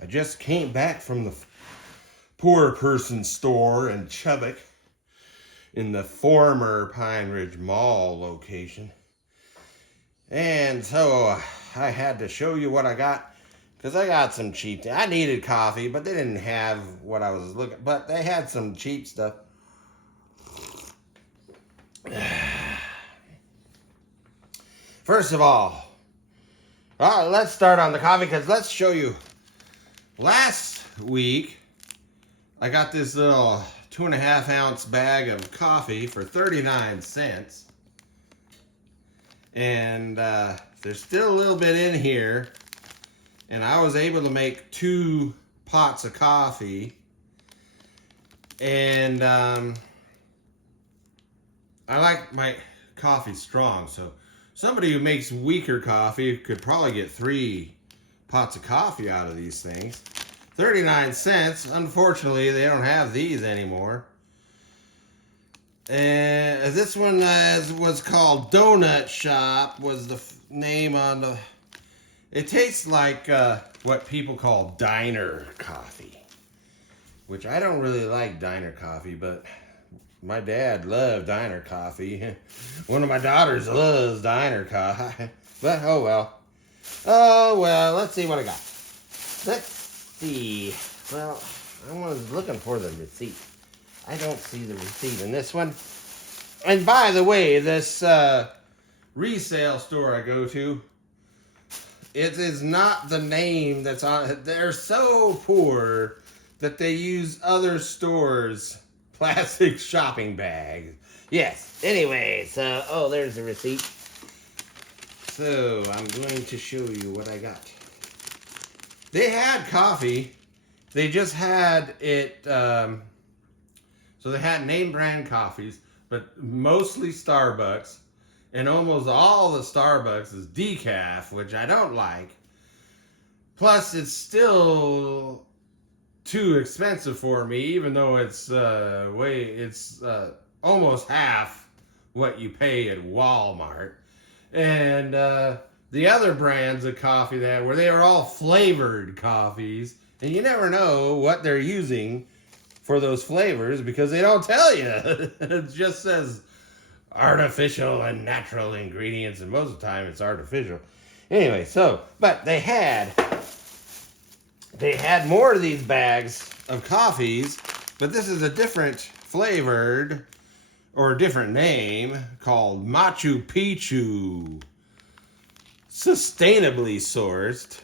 I just came back from the poor person store in Chubbuck in the former Pine Ridge Mall location. And so I had to show you what I got because I got some cheap. I needed coffee, but they didn't have what I was looking. But they had some cheap stuff. First of all, let's start on the coffee because let's show you. Last week, I got this little 2.5 ounce bag of coffee for 39 cents. And there's still a little bit in here. And I was able to make 2 pots of coffee. And I like my coffee strong. So somebody who makes weaker coffee could probably get 3 pots of coffee out of these things. 39 cents. Unfortunately, they don't have these anymore. And this one was called Donut Shop, was the name on the... It tastes like what people call diner coffee, which I don't really like diner coffee, but my dad loved diner coffee. One of my daughters loves diner coffee, but oh well. Oh well, let's see what I got. Let's see. Well, I was looking for the receipt. I don't see the receipt in this one. And by the way, this resale store I go to, it is not the name that's on it. They're so poor that they use other stores' plastic shopping bags. Yes. Anyway, so, oh, there's the receipt. So, I'm going to show you what I got. They had coffee. They just had it, so they had name brand coffees, but mostly Starbucks. And almost all the Starbucks is decaf, which I don't like. Plus, it's still too expensive for me, even though it's almost half what you pay at Walmart. And the other brands of coffee they were all flavored coffees, and you never know what they're using for those flavors because they don't tell you. It just says artificial and natural ingredients, and most of the time it's artificial. Anyway, so, but they had more of these bags of coffees, but this is a different flavored or a different name called Machu Picchu. Sustainably sourced.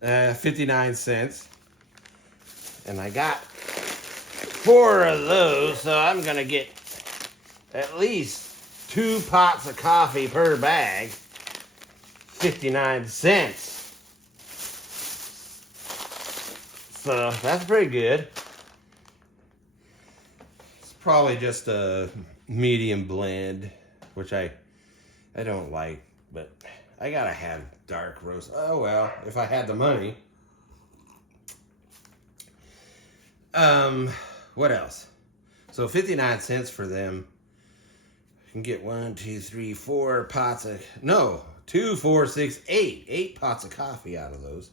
59 cents. And I got 4 of those, so I'm going to get at least 2 pots of coffee per bag. 59 cents. So that's pretty good. It's probably just a medium blend, which I don't like, but I gotta have dark roast. Oh well, if I had the money. What else? So 59 cents for them. You can get 1, 2, 3, 4 pots of, no, 2, 4, 6, 8. 8 pots of coffee out of those.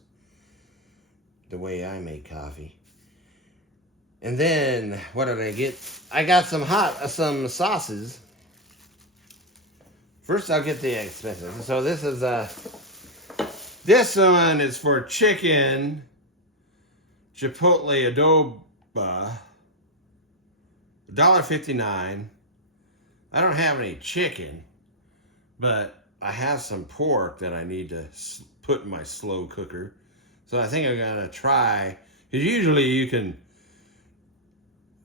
The way I make coffee. And then, what did I get? I got some sauces. First, I'll get the expensive. So this is this one is for chicken chipotle adobo, $1.59. I don't have any chicken, but I have some pork that I need to put in my slow cooker. So I think I'm gonna try, because usually you can,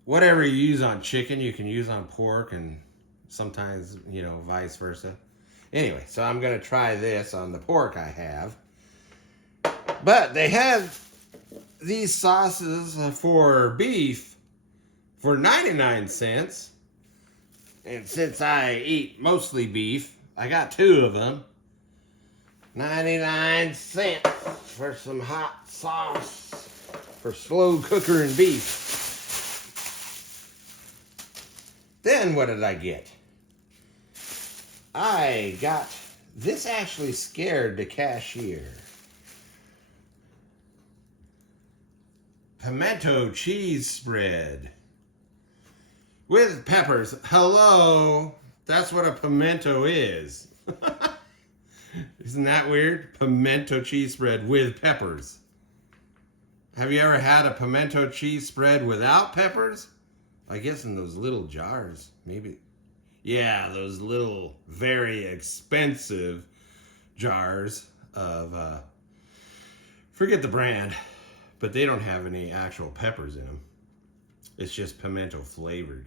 whatever you use on chicken, you can use on pork, and sometimes, vice versa. Anyway, so I'm going to try this on the pork I have. But they have these sauces for beef for 99 cents. And since I eat mostly beef, I got 2 of them. 99 cents for some hot sauce for slow cooker and beef. Then what did I get? I got, this actually scared the cashier. pimento cheese spread with peppers. Hello, that's what a pimento is. Isn't that weird? Pimento cheese spread with peppers. Have you ever had a pimento cheese spread without peppers? I guess in those little jars, maybe. Yeah, those little very expensive jars of, forget the brand, but they don't have any actual peppers in them. It's just pimento flavored.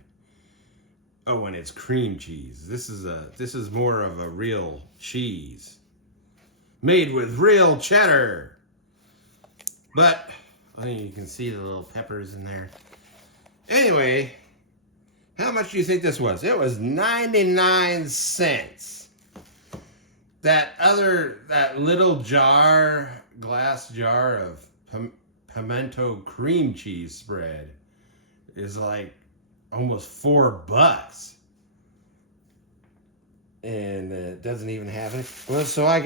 Oh, and it's cream cheese. This is more of a real cheese. Made with real cheddar. But, I mean, you can see the little peppers in there. Anyway, how much do you think this was? It was 99 cents. That little jar, glass jar of pimento cream cheese spread is like almost $4. And it doesn't even have any. Well, so I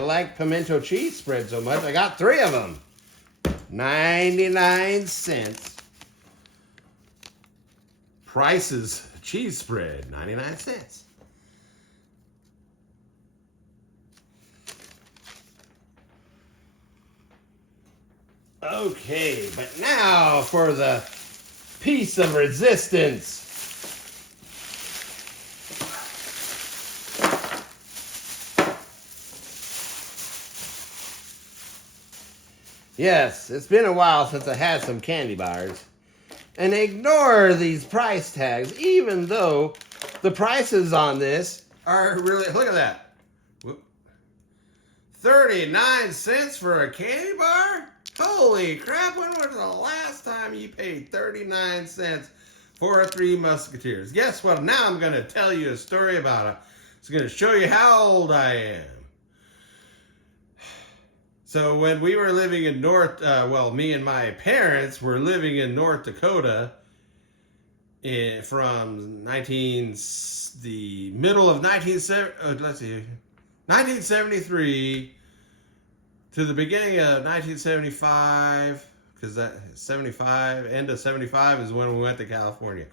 like pimento cheese spread so much, I got 3 of them. 99 cents. Price's cheese spread, 99 cents. Okay, but now for the piece of resistance. Yes, it's been a while since I had some candy bars. And ignore these price tags, even though the prices on this are really, look at that. 39 cents for a candy bar? Holy crap, when was the last time you paid 39 cents for a Three Musketeers? Guess what? Now I'm going to tell you a story about it. It's going to show you how old I am. So when we were living in me and my parents were living in North Dakota from the middle of 1973 to the beginning of 1975, because that end of 75 is when we went to California.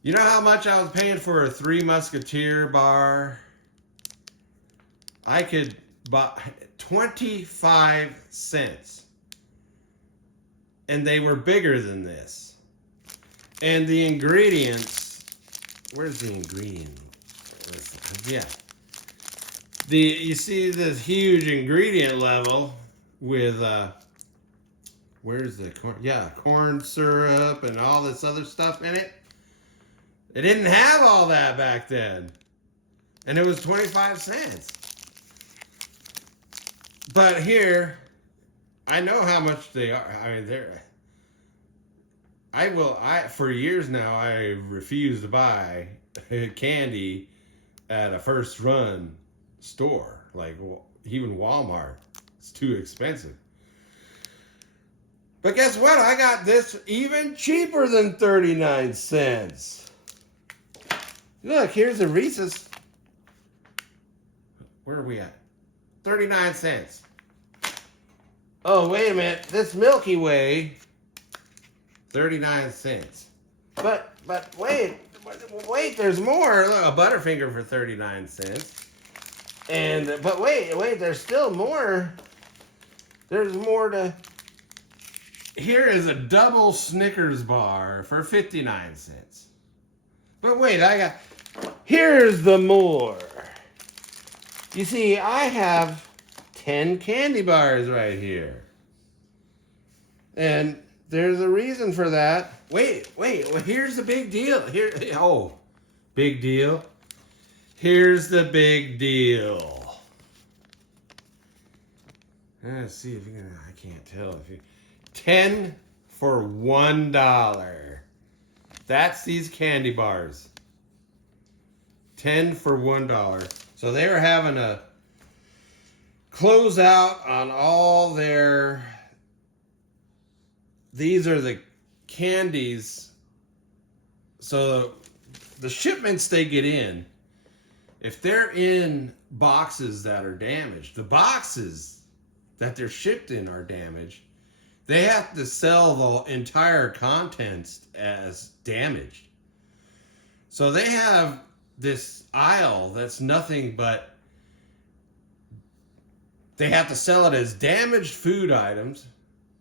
You know how much I was paying for a Three Musketeer bar? I could buy 25 cents. And they were bigger than this. And the ingredients, where's the ingredient? Yeah. You see this huge ingredient level with, where's the corn? Yeah, corn syrup and all this other stuff in it. It didn't have all that back then. And it was 25 cents. But here, I know how much they are. I mean, for years now, I refuse to buy candy at a first run store, like even Walmart. It's too expensive. But guess what? I got this even cheaper than 39 cents. Look, here's a Reese's. Where are we at? 39 cents. Oh, wait a minute. This Milky Way, 39 cents. But wait, there's more. Look, a Butterfinger for 39 cents. But wait, there's still more. There's more to. Here is a double Snickers bar for 59 cents. But wait, here's the more. You see, I have 10 candy bars right here. And there's a reason for that. Wait, well, here's the big deal. Big deal. Here's the big deal. Let's see if you can, I can't tell if you, 10 for $1. That's these candy bars. 10 for $1. So they were having a closeout on all these are the candies. So the shipments they get in, if they're in boxes that are damaged, the boxes that they're shipped in are damaged, they have to sell the entire contents as damaged. So they have this aisle that's nothing but, they have to sell it as damaged food items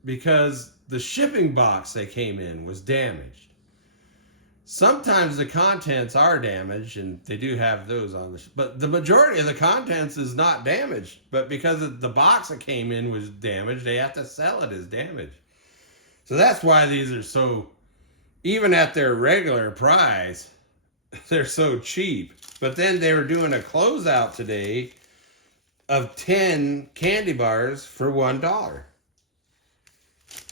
because the shipping box they came in was damaged. Sometimes the contents are damaged, and they do have those on but the majority of the contents is not damaged. But because the box that came in was damaged, they have to sell it as damaged. So that's why these are so, even at their regular price, they're so cheap. But then they were doing a closeout today of 10 candy bars for $1.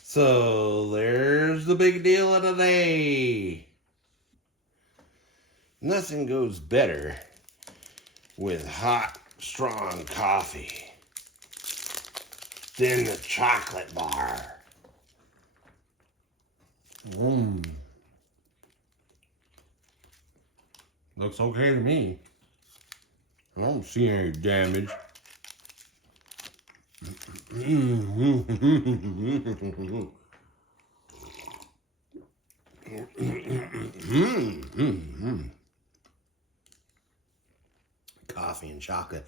So there's the big deal of the day. Nothing goes better with hot, strong coffee than the chocolate bar. Looks okay to me. I don't see any damage. Coffee and chocolate.